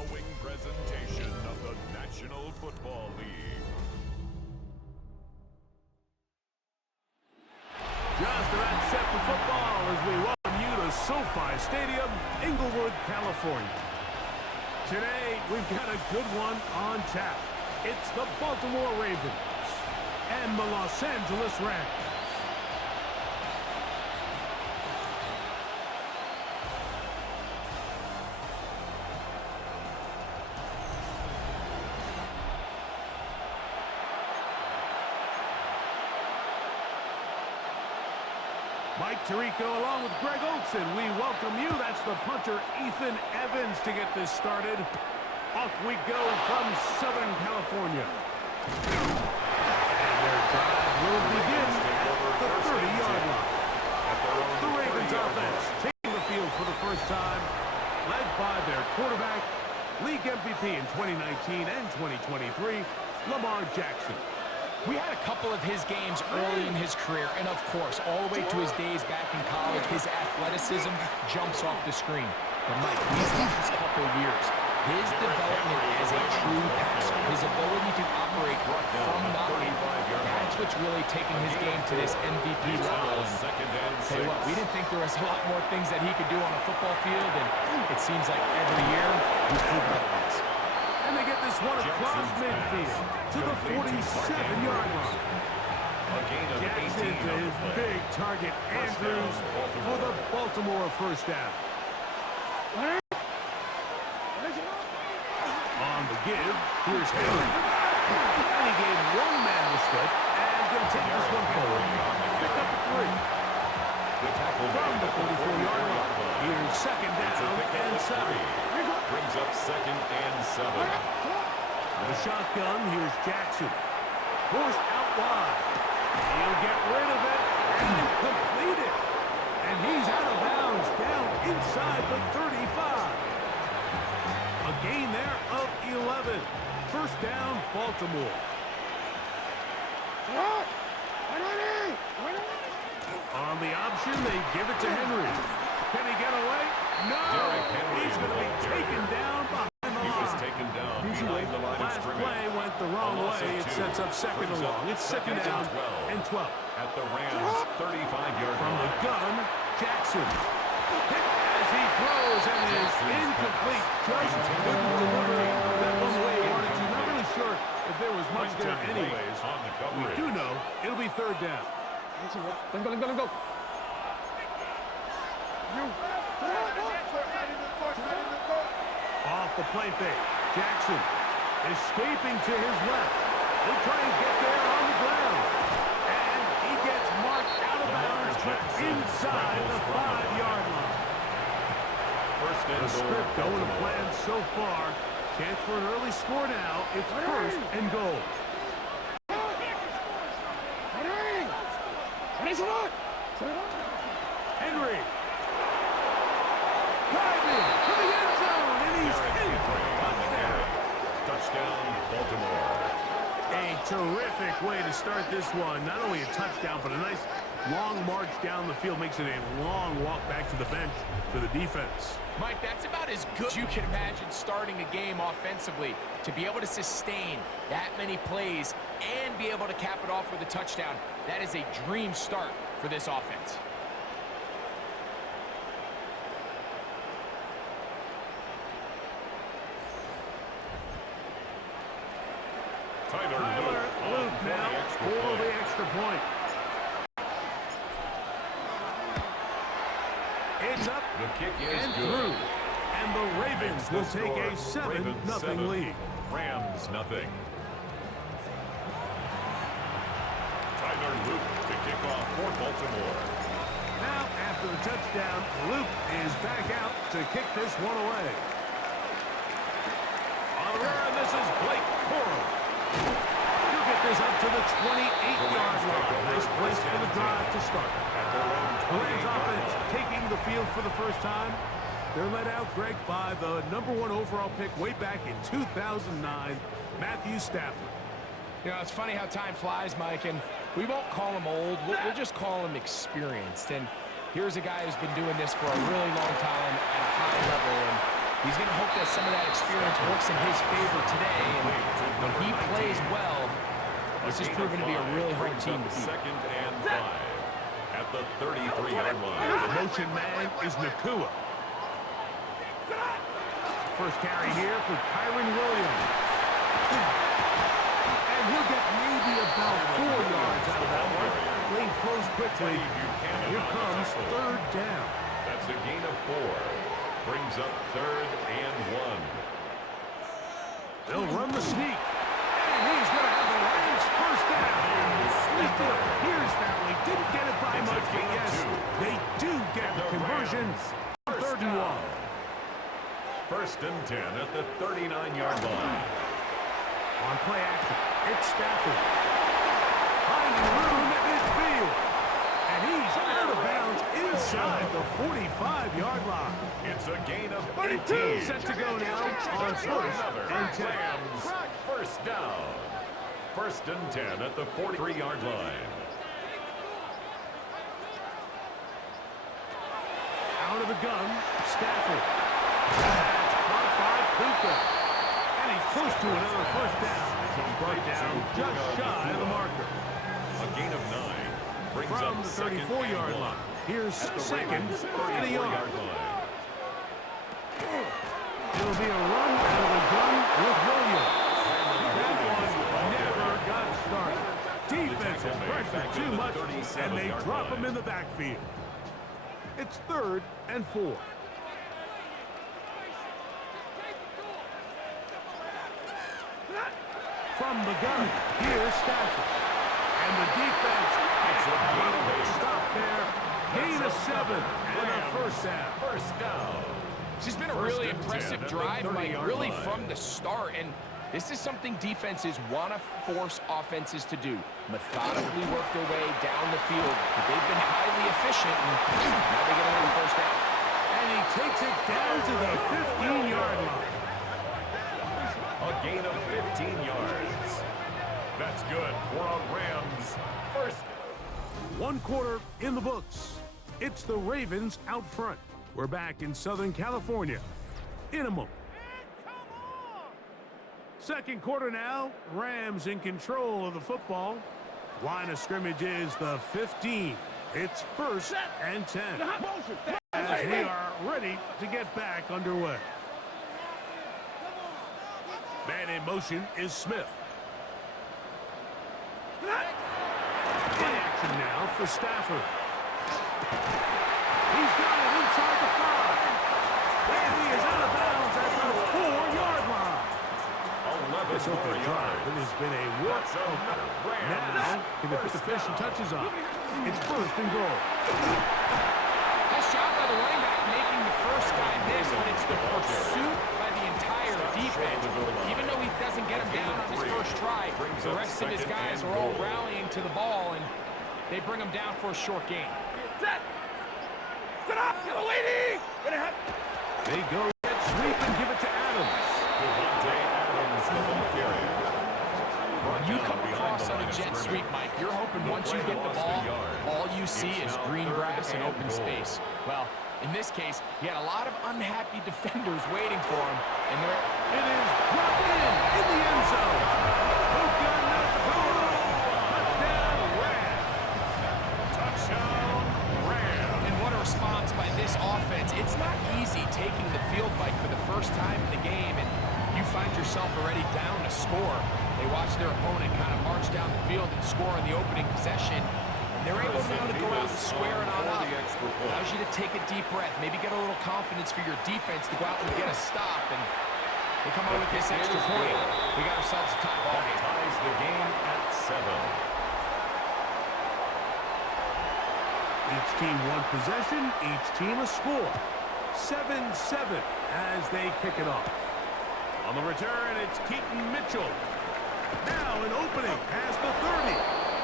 following presentation of the National Football League. Just about set for football as we welcome you to SoFi Stadium, Inglewood, California. Today, we've got a good one on tap. It's the Baltimore Ravens and the Los Angeles Rams. Mike Tirico along with Greg Olson. We welcome you. That's the punter, Ethan Evans, to get this started. Off we go from Southern California. And their drive will begin at the 30-yard line. The Ravens offense taking the field for the first time, led by their quarterback, league MVP in 2019 and 2023, Lamar Jackson. We had a couple of his games early in his career, and of course, all the way to his days back in college, his athleticism jumps off the screen. But Mike, these last couple of years, his development as a true passer, his ability to operate from nothing, that's what's really taken his game to this MVP level. And tell you what, we didn't think there was a lot more things that he could do on a football field, and it seems like every year he's proven otherwise. And they get this one across midfield to the 47-yard line. Jackson to his big target, Andrews, for the Baltimore first down. On the give, here's Henry. And he gave one man the slip, and going to take this one forward. Pick up the 3. From the 44-yard line, here's second down and 7. Brings up second and 7. The shotgun, here's Jackson. Forced out wide. He'll get rid of it and complete it. And he's out of bounds down inside the 35. A gain there of 11. First down, Baltimore. On the option, they give it to Henry. Can he get away? No! He's going to be taken down behind the line. He was taken down behind the line of Last scrimmage. play went the wrong way. It sets up second and long. It's second down and 12. At the Rams' 35-yard From the gun, Jackson. Hit as he throws and is incomplete. Just couldn't deliver that one way he wanted to. Not really sure if there was much there anyways. We do know it'll be third down. Let's go. Off the play fake. Jackson escaping to his left. He'll try and get there on the ground. And he gets marked out of bounds, but inside the 5-yard line. The script going to plan so far. Chance for an early score now. It's first and goal. Henry. Driving to the end zone, and he's in. Touchdown, Baltimore. A terrific way to start this one. Not only a touchdown, but a nice long march down the field. Makes it a long walk back to the bench for the defense. Mike, that's about as good as you can imagine starting a game offensively. To be able to sustain that many plays and be able to cap it off with a touchdown, that is a dream start for this offense. Tyler Luke now for the extra point. It's up The kick is and good. through. And the Ravens will take a 7-0 lead. Rams nothing. Tyler Luke to kick off for Baltimore. Now, after the touchdown, Luke is back out to kick this one away. On the run, this is Blake Corum. He'll get this up to the 28-yard line. Nice place for the drive to start. The Rams offense taking the field for the first time. They're led out, Greg, by the #1 overall pick way back in 2009, Matthew Stafford. You know, it's funny how time flies, Mike, and we won't call him old. We'll just call him experienced. And here's a guy who's been doing this for a really long time at a high level. And He's going to hope that some of that experience works in his favor today. And when he plays well, this is proven to be a really hard team to beat. Second and 5 at the 33-yard line. The motion man is Nakua. First carry here for Kyron Williams. And he'll get maybe about 4 yards out of that one. Playing close quickly. Here comes third down. That's a gain of 4. Brings up third and 1. They'll run the sneak. And he's going to have the Rams first down. Still appears that way. Didn't get it by much, but yes, they do get the conversion. Third and 1. First and 10 at the 39-yard line. On play action, it's Stafford. Finding room at midfield. And he's out of bounds inside the 45-yard line. It's a gain of 32 set to go now on first and 10. Rams first down. First and 10 at the 43-yard line. Out of the gun, Stafford. That's caught by Puka. And he's close to another first down. He's brought down just shy of the marker. A gain of 9. Brings From up the second 34-yard and 1. line. Here's second and a 34-yard yard. line. It'll be a run out of the gun with Williams. That one never got started. Defensive pressure too much, and they drop him in the backfield. It's third and 4. From the gun, here's Stafford. And the defense gets a stop there. Gain of 7 and a first down. First down. This has been a First really and 10 impressive at the drive, Mike, 30-yard really line. from the start. And this is something defenses want to force offenses to do. Methodically work their way down the field. But they've been highly efficient, and now they get another first down. And he takes it down to the 15-yard line. A gain of 15 yards. That's good for a Rams first. 1 quarter in the books. It's the Ravens out front. We're back in Southern California in a moment. Second quarter now. Rams in control of the football. Line of scrimmage is the 15. It's first and 10. As we are ready to get back underway. Man in motion is Smith. In action now for Stafford. He's got it inside the 5. And he is out of bounds at the 4-yard line. 11 This open more drive, yards. it has been a work That's of another Rams now, can they put the finishing touches on? It's first and goal. Nice job by the running back making the first guy miss, but it's the pursuit by the entire defense. Even though he doesn't get him down on his first try, the rest of his guys are all rallying to the ball, and they bring him down for a short gain. They go sweep and give it to Adams. Devontae Adams, the ball carrier. When you come across on a jet sweep, Mike, you're hoping once you get the ball, all you see is green grass and open space. Well, in this case, he had a lot of unhappy defenders waiting for him, and It is dropped in the end zone. Puka Nakua. Touchdown, Rams. Touchdown, Rams. And what a response by this offense. It's not easy taking the field, Mike, for the first time in the game, and you find yourself already down to score. They watch their opponent kind of march down the field and score on the opening possession, and they're able now to go out and square it on up. Allows you to take a deep breath, maybe get a little confidence for your defense to go out and get a stop, and they come out with this extra point. We got ourselves a tie ball game. Ties the game at 7. Each team one possession, each team a score. 7-7 as they kick it off. On the return, it's Keaton Mitchell. Now an opening past the 30.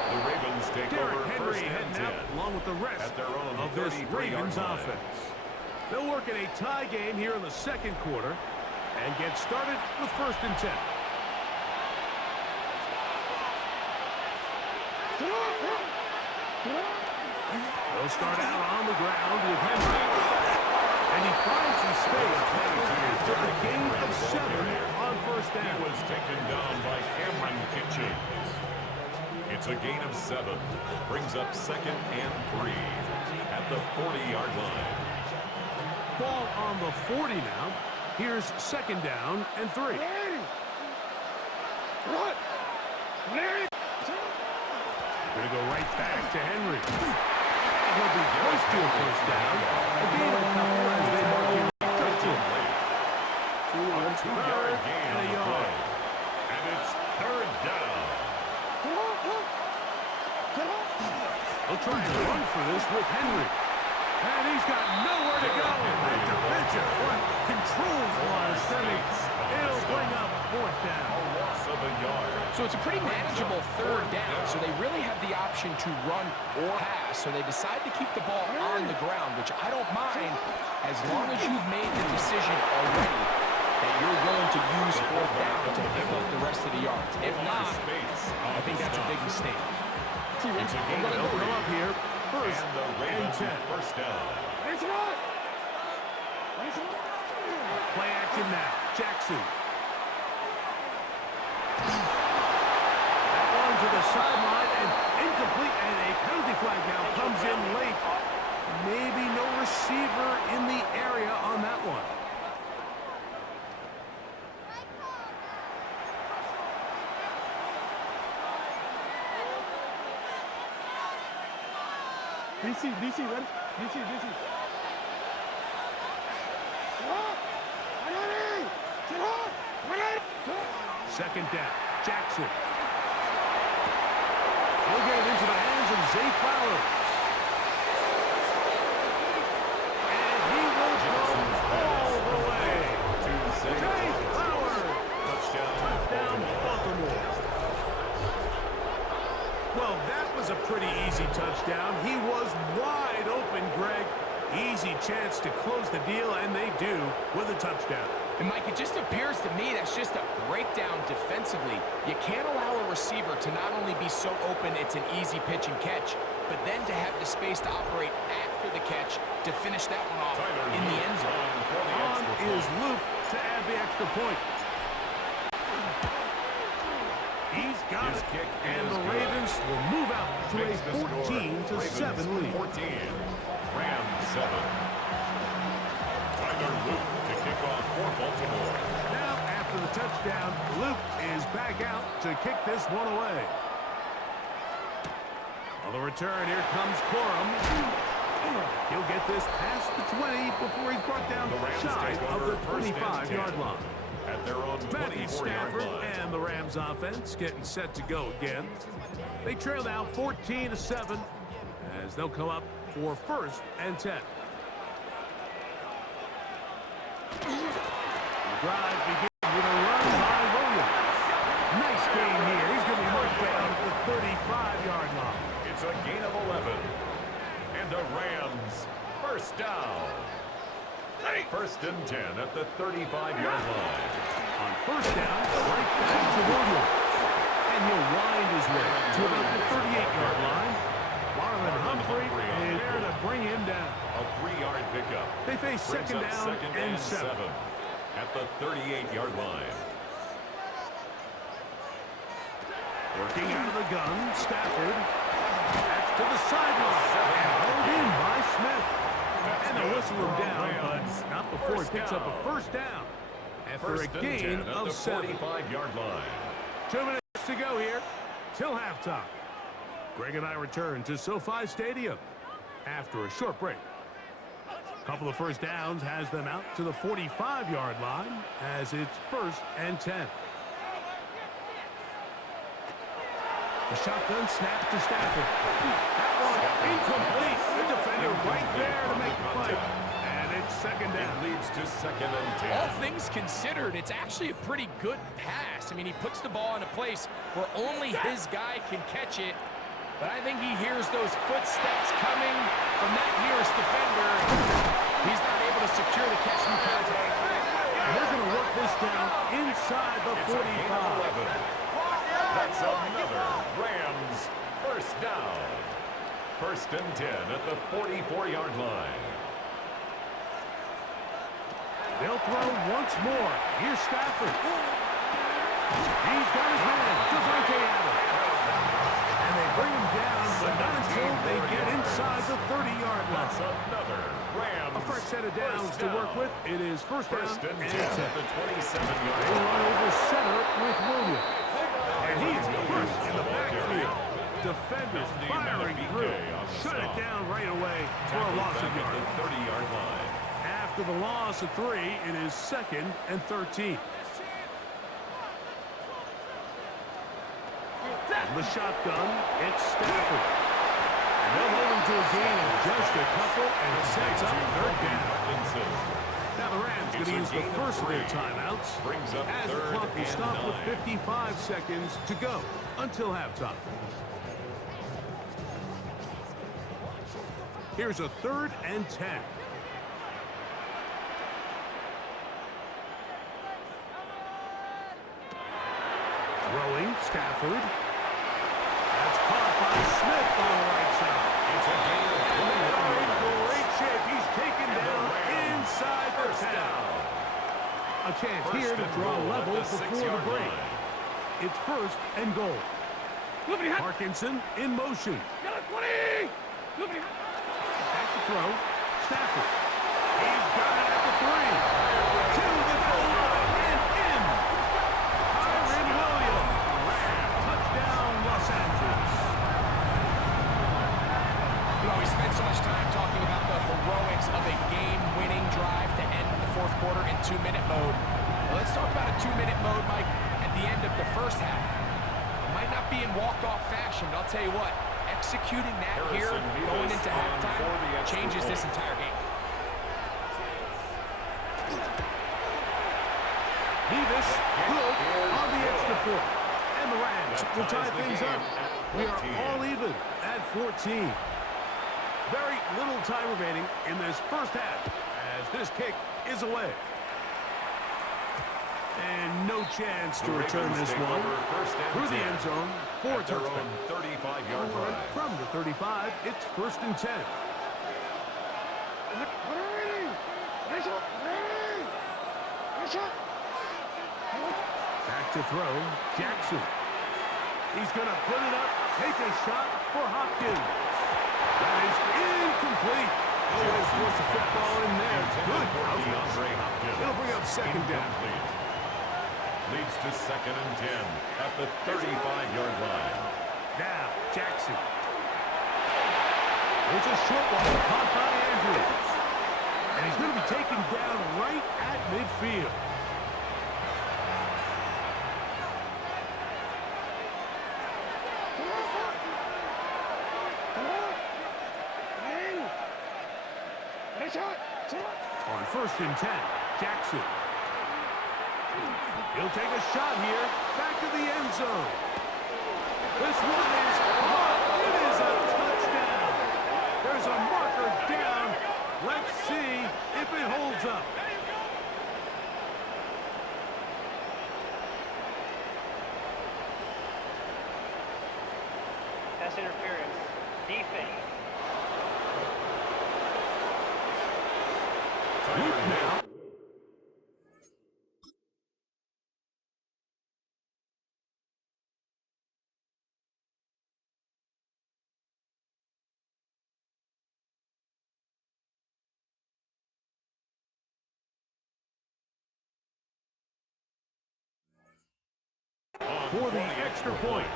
The Ravens take Derrick over Henry first and heading 10. out along with the rest At their own of this 33-yard Ravens line. offense. They'll work in a tie game here in the second quarter and get started with first and 10. They'll start out on the ground with Henry. And he finds some space after a gain of 7 on first He down. was taken down by Cameron Kitchens. It's a gain of 7. Brings up 2nd and 3 at the 40-yard line. Ball on the 40 now. Here's 2nd down and 3. What? Going to go right back to Henry. And he'll be close to a first down. A gain of a couple as they mark him straight to him. A 2-yard gain And on a the yard. play. And it's 3rd down. They'll try and run for this with Henry. And he's got nowhere to go. That defensive front controls the line of scrimmage. It'll bring up 4th down. A loss of a yard. So it's a pretty manageable 3rd down, so they really have the option to run or pass, so they decide to keep the ball on the ground, which I don't mind as long as you've made the decision already that you're willing to use 4th down to pick up the rest of the yards. If not, I think that's a big mistake. It's a gain of They'll 3. come up here. First And the and Ravens 10. with first down. Play action now. Jackson. That one to the sideline and incomplete, and a penalty flag now comes in late. Maybe no receiver in the area on that one. DC, ready? DC. 2nd down. Jackson. He'll get it into the hands of Zay Flowers. And he will go all the way. Zay Flowers. Touchdown, Baltimore. Well, that was a pretty easy touchdown. He was wide open, Greg. Easy chance to close the deal, and they do with a touchdown. And Mike, it just appears to me that's just a breakdown defensively. You can't allow a receiver to not only be so open it's an easy pitch and catch, but then to have the space to operate after the catch to finish that one off in the end zone. On is Luke to add the extra point. He's got His it, kick and is the good. Ravens will move out to Makes the a score 14-7 Ravens lead. 14. Rams 7. Tyler Luke to kick off for Baltimore. Now, after the touchdown, Luke is back out to kick this one away. On the return, here comes Corum. He'll get this past the 20 before he's brought down The Rams shy take of over the first and 25-yard line. At their own Matthew 24-yard Stafford line. and the Rams offense getting set to go again. They trail now 14-7 as they'll come up for 1st and 10. The drive begins with a run by Williams. Nice gain here. He's going to be marked down at the 35-yard line. It's a gain of 11. And the Rams first down. 1st and 10 at the 35-yard line. On first down, right back to Williams. And he'll wind his way to about the 38-yard line. Marlon Humphrey is there to bring him down. A 3-yard pickup. They face Brings 2nd up down 2nd and 7. at the 38-yard line. Working out of the gun, Stafford. That's to the sideline. And held in by Smith. And they'll whistle him down, but not before he picks up a first down. After a 1st and gain 10 at of the 7. 45-yard line. 2 minutes to go here till halftime. Greg and I return to SoFi Stadium after a short break. A couple of first downs has them out to the 45-yard line as it's 1st and 10. The shotgun snap to Stafford. That one incomplete. The defender right there to make the play. And it's 2nd down. It leads to 2nd and 10. All things considered, it's actually a pretty good pass. I mean, he puts the ball in a place where only his guy can catch it. But I think he hears those footsteps coming from that nearest defender. He's not able to secure the catch from contact. And they're going to work this down inside the It's a gain of 45. 11. That's another Rams first down. 1st and 10 at the 44-yard line. They'll throw once more. Here's Stafford. He's got his man, Devontae Adams. And they bring him down, but not until they get inside the 30-yard line. That's another Rams. A fresh set of downs to work with. It is first down First and and 10 10. at the 27-yard They line. run over center with Williams. And he is pushed in the backfield. Defenders firing through. Shut it down right away for a loss of Back at yard. the 30-yard line. After the loss of 3, it is 2nd and 13. The shotgun, it's Stafford. And they'll hold him to a gain of just a couple, and it sets up 3rd down. Now the Rams going to use the first of their timeouts Brings up as the 3rd clock will and stop with 9. 55 seconds to go until halftime. Here's a 3rd and 10. Throwing, Stafford. That's caught by Smith on the right side. It's a gain of And 21 they are in yards. great shape. He's taken And the down Rams inside the first 10. down. A chance First here to and draw goal at level the before the 6-yard break. line. It's 1st and goal. Parkinson in motion. Back to throw. Stafford. He's got it at the 3. To the goal line and in. Kyron Williams. Touchdown, Los Angeles. You know, we spent so much time talking about the heroics of a game-winning drive to end the 4th quarter in 2-minute mode. Well, let's talk about a 2-minute mode, Mike, at the end of the first half. It might not be in walk-off fashion, but I'll tell you what, executing that here, going into halftime, changes this entire game. Nevis, good on the extra point. And the Rams will tie things up. We are all even at 14. Very little time remaining in this first half as this kick is away. And no chance to return this one through the end zone for a At their touchdown. own 35-yard line. From the 35, it's 1st and 10. Back to throw, Jackson. He's going to put it up, take a shot for Hopkins. That is incomplete. Always force the football in there. Good coverage. It'll bring up 2nd down. Leads to 2nd and 10 at the 35-yard line. Now, Jackson. There's a short one caught by Andrews. And he's going to be taken down right at midfield. On 1st and 10, Jackson. He'll take a shot here, back to the end zone. This one is caught. It is a touchdown. There's a marker down. Let's see if it holds up. That's interference. Defense. Luke now. For the extra point.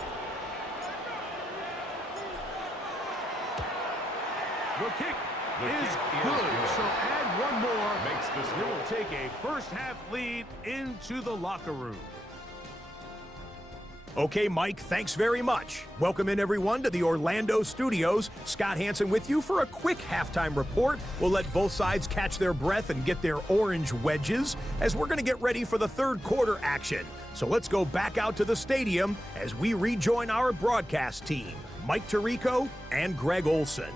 The kick is good. So add one more. Makes the It score. will take a first-half lead into the locker room. Okay, Mike, thanks very much. Welcome in, everyone, to the Orlando studios. Scott Hansen with you for a quick halftime report. We'll let both sides catch their breath and get their orange wedges as we're going to get ready for the 3rd quarter action. So let's go back out to the stadium as we rejoin our broadcast team, Mike Tirico and Greg Olson.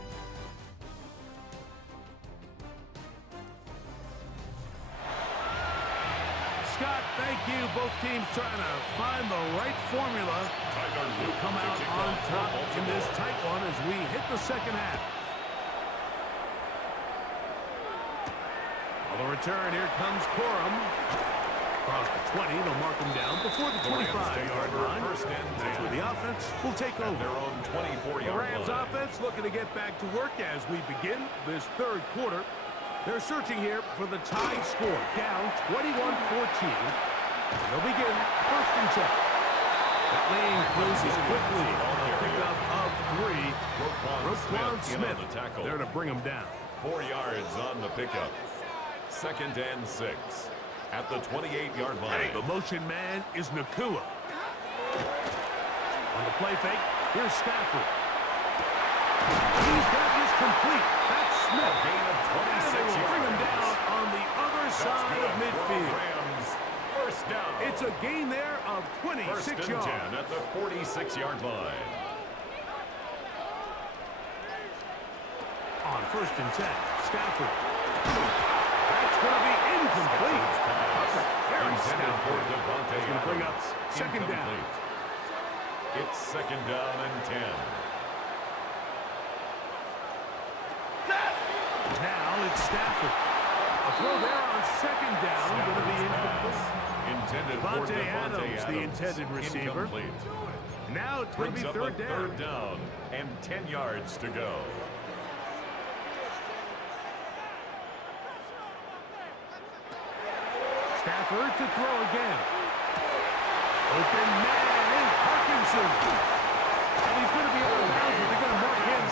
Scott, thank you. Both teams trying to find the right formula to come out on top in this tight one as we hit the second half. On the return, here comes Corum. Across the 20, they'll mark him down before the 25-yard line. That's where the offense will take over. Their own 24-yard The Rams line. offense looking to get back to work as we begin this third quarter. They're searching here for the tie score, down 21-14. They'll begin first and 10. That lane closes quickly on a pickup of 3. Roquan Smith the tackle. there to bring him down. 4 yards on the pickup. 2nd and 6 at the 28-yard line. The motion man is Nakua. On the play fake, here's Stafford. He's got his complete. That's Smith. Gain of 26 And they will bring him yards. down on the other side of midfield. Rams. First down. It's a gain there of First 26 and yards. 10 at the 46-yard line. On first and 10, Stafford. That's going to be incomplete. Very Intended for Stafford. Devontae He's going to bring up Adams. second down. Incomplete. It's 2nd down and 10. Now it's Stafford. A throw there on second down. Going to be incomplete. Intended for Devontae Devontae Adams, the intended receiver. Incomplete. Now it's going to Brings be up third a down. third down and 10 yards to go. Stafford to throw again. Open man is Parkinson. And he's going to be out of bounds, but they're going to mark him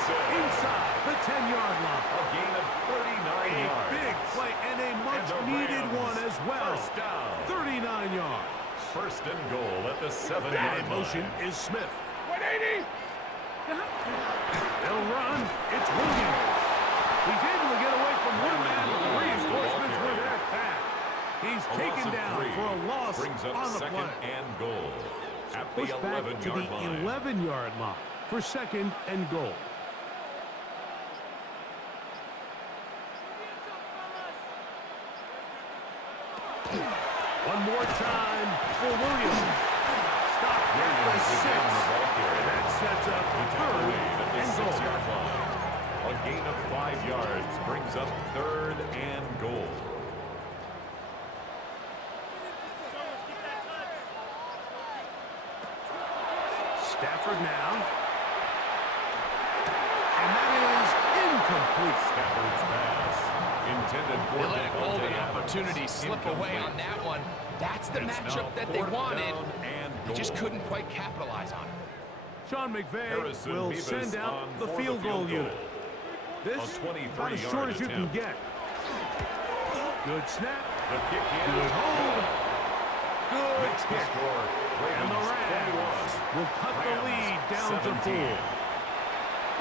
inside the 10-yard line. A gain of 39 A yards. big play and a And the much-needed Rams one as well. First down. 39 yards. First and goal at the 7-yard That in line. motion is Smith. 180. They'll run. It's Williams. He's able to get away from one man. The reinforcements were there fast. He's A taken loss of down 3 for a loss brings up on the 2nd play. and goal at the Push back to 11-yard the line. 11-yard line for 2nd and goal. One more time for Williams. Stop at the 6. That sets up third At the and goal. 6-yard line. A gain of 5 yards brings up 3rd and goal. Stafford now. And that is incomplete. Stafford's pass intended for They let a Devontae golden Adams. opportunity slip away on Incomplete. that one. That's the It's matchup now that they 4th wanted. down and They just goal. couldn't quite capitalize on it. Sean McVay Harrison will Beavis send out on the for field goal unit. This A 23 about as short yard as you can attempt. get. Good snap. The kick in. Good hold. Good Makes the kick. score. And the Rams will cut the lead down to 4.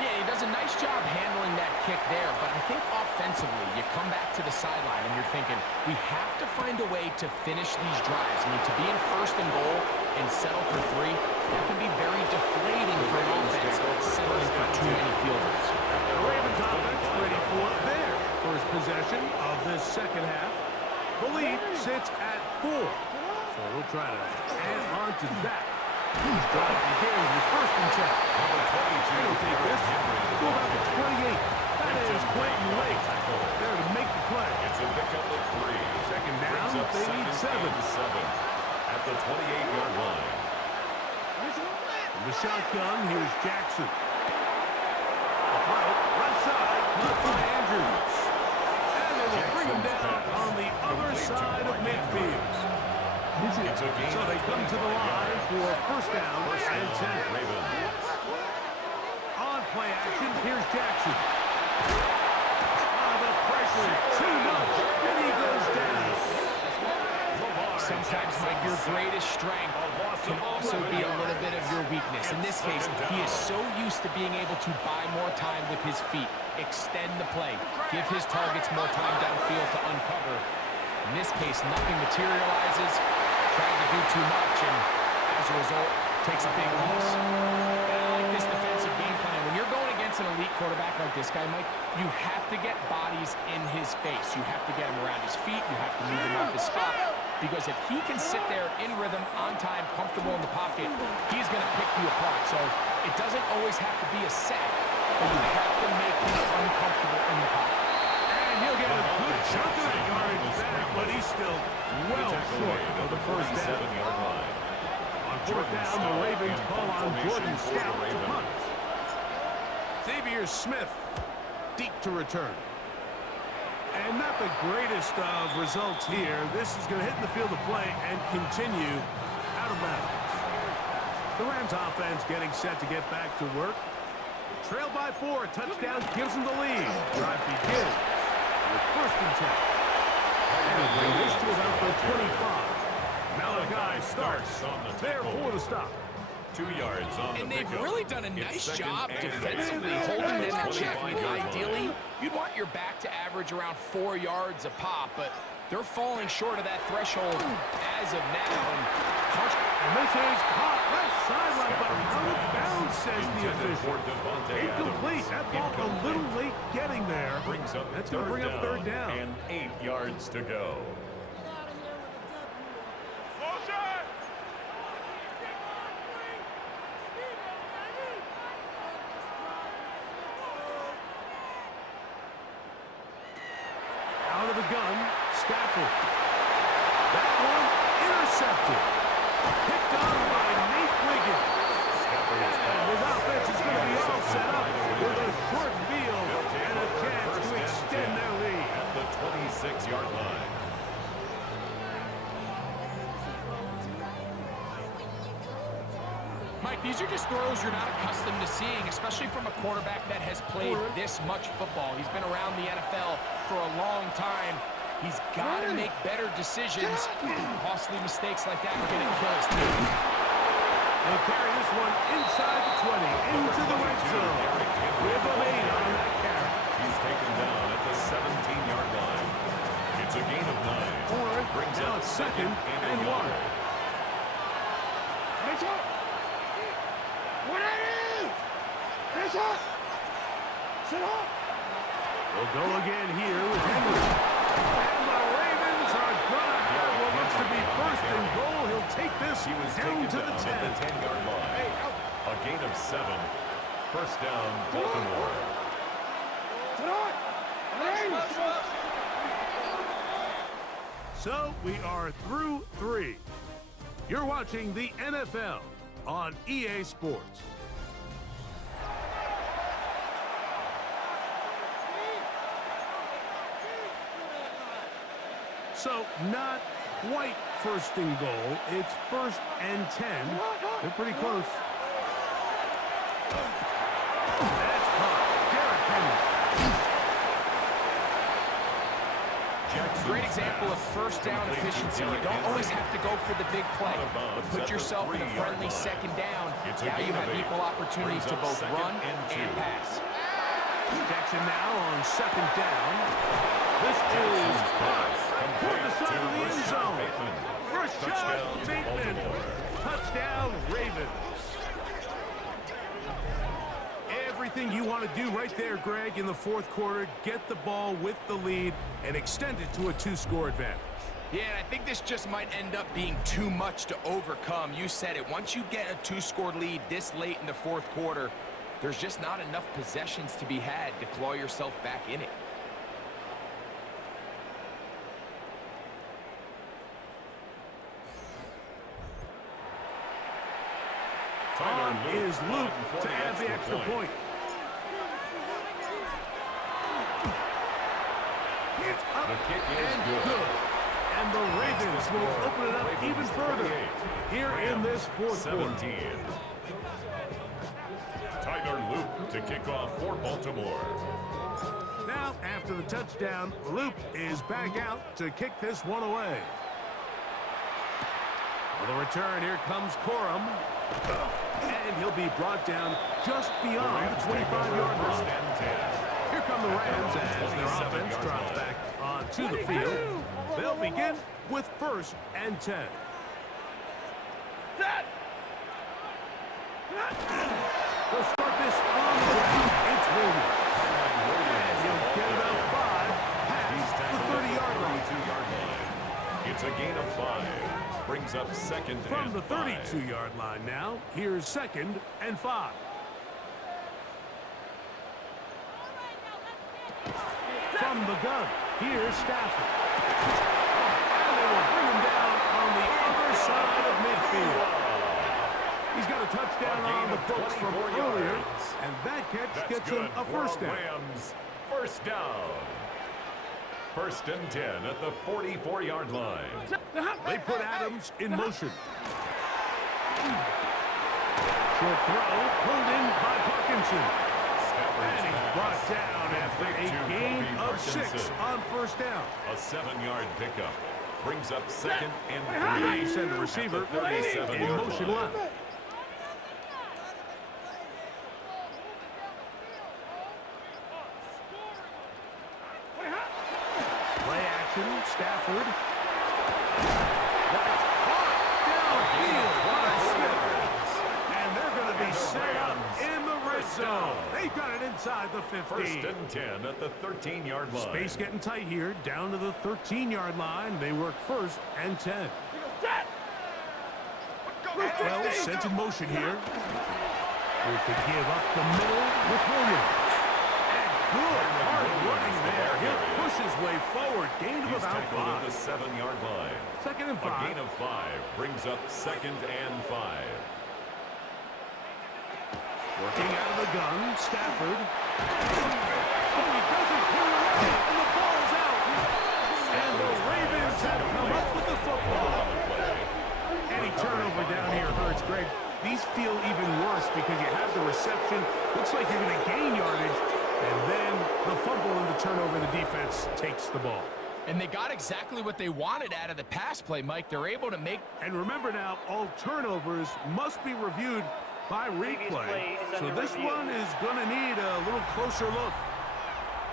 Yeah, he does a nice job handling that kick there, but I think offensively, you come back to the sideline and you're thinking, we have to find a way to finish these drives. I mean, to be in first and goal and settle for 3, that can be very deflating for an offense settling for too many field goals. The Ravens offense ready for their first possession of this second half. The lead sits at 4. So we'll try to add on to that. He's drive begins with first and 10. Number 22. He'll take this to about the 28. That is Quentin Lake there to make the play. It's a pickup of 3. Second down, Brings up they need 2nd 7. and 7 at the 28-yard line. From the shotgun, here's Jackson. The throw, left side, caught by Andrews. And they will bring him down on the other side of midfield. It's a gain So they of come to the 25 line yards. for first down First and down, 10. Ravens. On play action, here's Jackson. The pressure, too much, and he goes down. Sometimes, Mike, your greatest strength can also be a little bit of your weakness. In this case, he is so used to being able to buy more time with his feet, extend the play, give his targets more time downfield to uncover. In this case, nothing materializes, trying to do too much, and as a result, takes a big loss. And I like this defensive game plan. When you're going against an elite quarterback like this guy, Mike, you have to get bodies in his face. You have to get him around his feet. You have to move him off his spot. Because if he can sit there in rhythm, on time, comfortable in the pocket, he's going to pick you apart. So it doesn't always have to be a sack, but you have to make him uncomfortable in the pocket. And he'll get a good chunk of that yardage short of the first down. 47-yard line. On fourth down, the Ravens call on Jordan Stout to punt. Xavier Smith, deep to return. And not the greatest of results here. This is going to hit in the field of play and continue out of bounds. The Rams offense getting set to get back to work. Trailed by 4, touchdown gives them the lead. Drive begins with first and 10. And they bring this to about the 25. Malachi starts there for the stop. 2 yards on And the they've pickup. really done a It's nice second job and defensively 8. holding them in check. I mean, 25-yard line. ideally, you'd want your back to average around 4 yards a pop, but they're falling short of that threshold as of now. And this is caught left sideline, but out of bounds, says the official. Incomplete. That ball a little late getting there. Brings up That's going to bring up third down. And 8 yards to go. Out of the gun, Stafford. That one intercepted. Picked on by Nate Wiggins. And his offense is going to be all set up with a short field and a chance to extend their lead. At the 26-yard line. Mike, these are just throws you're not accustomed to seeing, especially from a quarterback that has played this much football. He's been around the NFL for a long time. He's got to make better decisions. Costly mistakes like that are going to kill his team. He'll carry this one inside the 20, into the red zone. With a lead on that carry. He's taken down at the 17-yard line. It's a gain of 9. Brings Now up it's second and 1. Press up. What are you? Press up. Sit up. We'll go again here with Henry. And the Ravens are going to have what looks to be first and goal. He'll take this He was down taken to the down 10. at the 10-yard line. A gain of 7. First down, Baltimore. Sit up. Hey. So we are through 3. You're watching the NFL on EA Sports. So not quite first and goal. It's first and 10. They're pretty close. That's caught. Derrick Henry. Great example of first down efficiency. You don't always have to go for the big play, but put yourself in a friendly second down. Now you have equal opportunity to both run and pass. Jackson now on second down. This is toward the side of the end zone. Rashad Bateman. Touchdown, Ravens. Everything you want to do right there, Greg, in the fourth quarter. Get the ball with the lead and extend it to a 2-score advantage. Yeah, and I think this just might end up being too much to overcome. You said it. Once you get a 2-score lead this late in the fourth quarter, there's just not enough possessions to be had to claw yourself back in it. On is Luke to add the extra point. It's up The kick is and good. And the Ravens will open it up even further here in this fourth quarter. 17. Tyler Luke to kick off for Baltimore. Now, after the touchdown, Luke is back out to kick this one away. On the return, here comes Corum. And he'll be brought down just beyond the 25-yard line. Here come the Rams as their offense drops back onto the field. They'll begin with first and 10. They'll start this on the ground. It's Williams. And he'll get about 5 past the 30-yard line. It's a gain of 5. Brings up second From and the 5. 32-yard line now, here's second and 5. From the gun, here's Stafford. And they will bring him down touchdown on the books from earlier, and that catch gets him a first down. Rams, first down. First and 10 at the 44-yard line. They put Adams in motion. Short throw, pulled in by Parkinson. And he's brought down after a gain of 6 on first down. A 7-yard pickup brings up second and 3. They send the receiver in motion left. Play action, Stafford. That's caught downfield by Smith. And they're going to be set up in the red zone. They've got it inside the 15. First and 10 at the 13-yard line. Space getting tight here, down to the 13-yard line. They work first and 10. Well, sent in motion here. With the give up the middle with Williams. And good hard running there. He'll push his way forward. Gain of about 5. The 7-yard line. Second and 5. A gain of 5 brings up second and 5. Working out of the gun, Stafford. Oh, he doesn't pull away, and the ball's out. And the Ravens have come up with the football. Any turnover down here hurts, Greg. These feel even worse because you have the reception. Looks like you're going to gain yardage. And then the fumble and the turnover, the defense takes the ball. And they got exactly what they wanted out of the pass play, Mike. They're able to make... And remember now, all turnovers must be reviewed by replay. So this one is going to need a little closer look.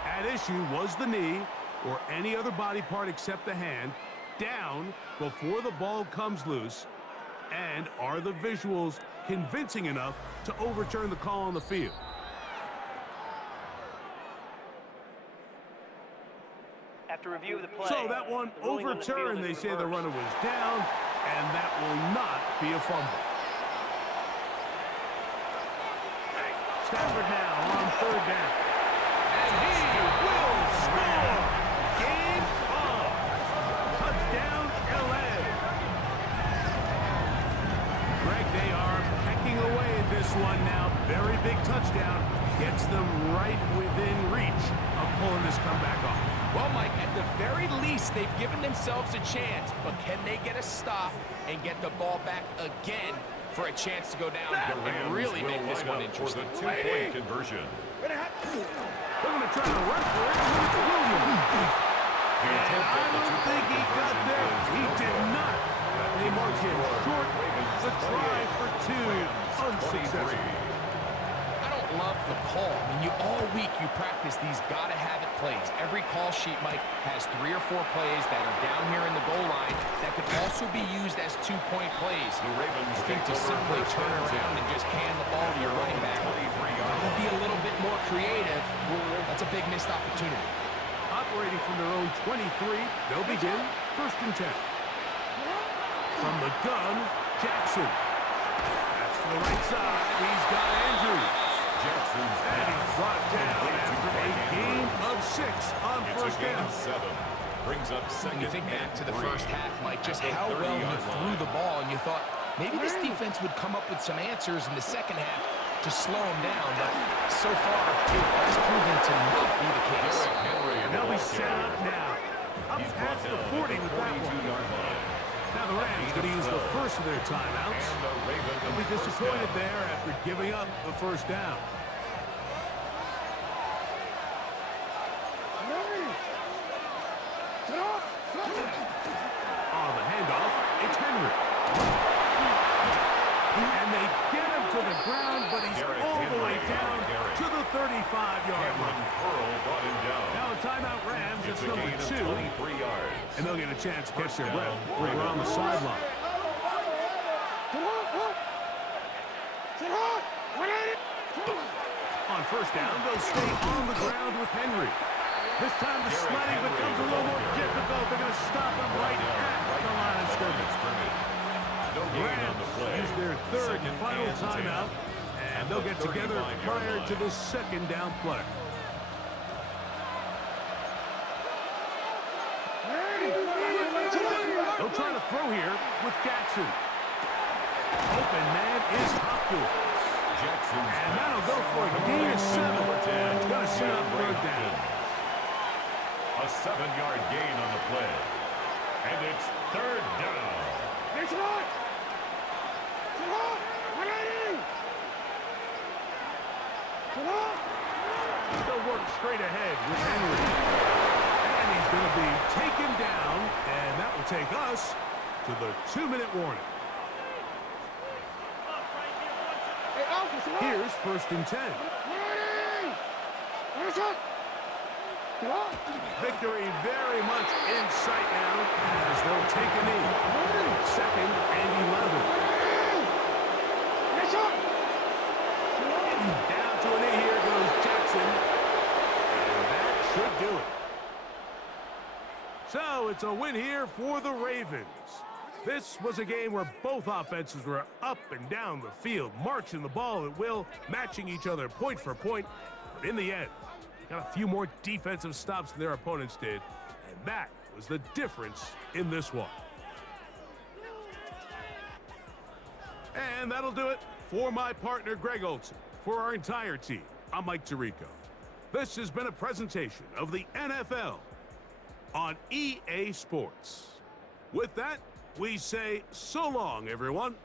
At issue was the knee or any other body part except the hand down before the ball comes loose. And are the visuals convincing enough to overturn the call on the field? After review of the play, So that one overturned. They say the runner was down, and that will not be a fumble. Stafford now on third down. And he will score! Game on! Touchdown, L.A. Greg, they are pecking away at this one now. Very big touchdown. Gets them right within reach of pulling this comeback off. Well, Mike, at the very least, they've given themselves a chance. But can they get a stop and get the ball back again for a chance to go down and really make this one interesting? For the 2-point conversion. They're going to try to run for it. It's Williams. And I don't think he got there. He did not. They mark him short. The try for 2. Unsuccessful. I don't love the call. I mean, all week you practice these gotta-have-it plays. Every call sheet, Mike, has 3 or 4 plays that are down here in the goal line that could also be used as 2-point plays. The Ravens I think to simply turn around and just hand the ball to your running back, gotta be a little bit more creative. That's a big missed opportunity. Operating from their own 23, they'll begin first and 10. From the gun, Jackson. That's to the right side. He's got Andrews. Jackson's And he's brought down after a gain of 6 on It's first a gain down. of 7. Brings up second When you think back to the and 3. first half, Mike, just At the how well he 30-yard threw line. the ball, and you thought maybe this defense would come up with some answers in the second half to slow him down, but so far it has proven to not be the case. And they'll be set up now. Up past the 40 with that one. Now the Rams going to use the first of their timeouts. They'll be disappointed there after giving up the first down. On the handoff, it's Henry. And they get him to the ground, but he's all the way down to the 35-yard line. Now a timeout Rams, it's number 2. And they'll get a chance to catch their breath over on the sideline. On first down, they'll stay on the ground with Henry. This time the sledding becomes a little more difficult. They're going to stop him right at the line of scrimmage. Rams use their third and final timeout, and they'll get together prior to the second down play. They'll try to throw here with Jackson. Open man is Hopkins. Jackson's And that'll pass. go for a gain of 7. Number 10, It's going to set up third Jackson. down. A 7-yard gain on the play. And it's third down. It's not. Sit up. They'll work straight ahead with Henry. And he's going to be taken down, and that will take us to the 2-minute warning. Hey, Alpha, sit up. Here's 1st and 10. Victory very much in sight now as they'll take a knee. 2nd and 11. Down to a knee, here goes Jackson. And that should do it. So it's a win here for the Ravens. This was a game where both offenses were up and down the field, marching the ball at will, matching each other point for point. But in the end, got a few more defensive stops than their opponents did, and that was the difference in this one. And that'll do it for my partner, Greg Olson. For our entire team, I'm Mike Tirico. This has been a presentation of the NFL on EA Sports. With that, we say so long, everyone.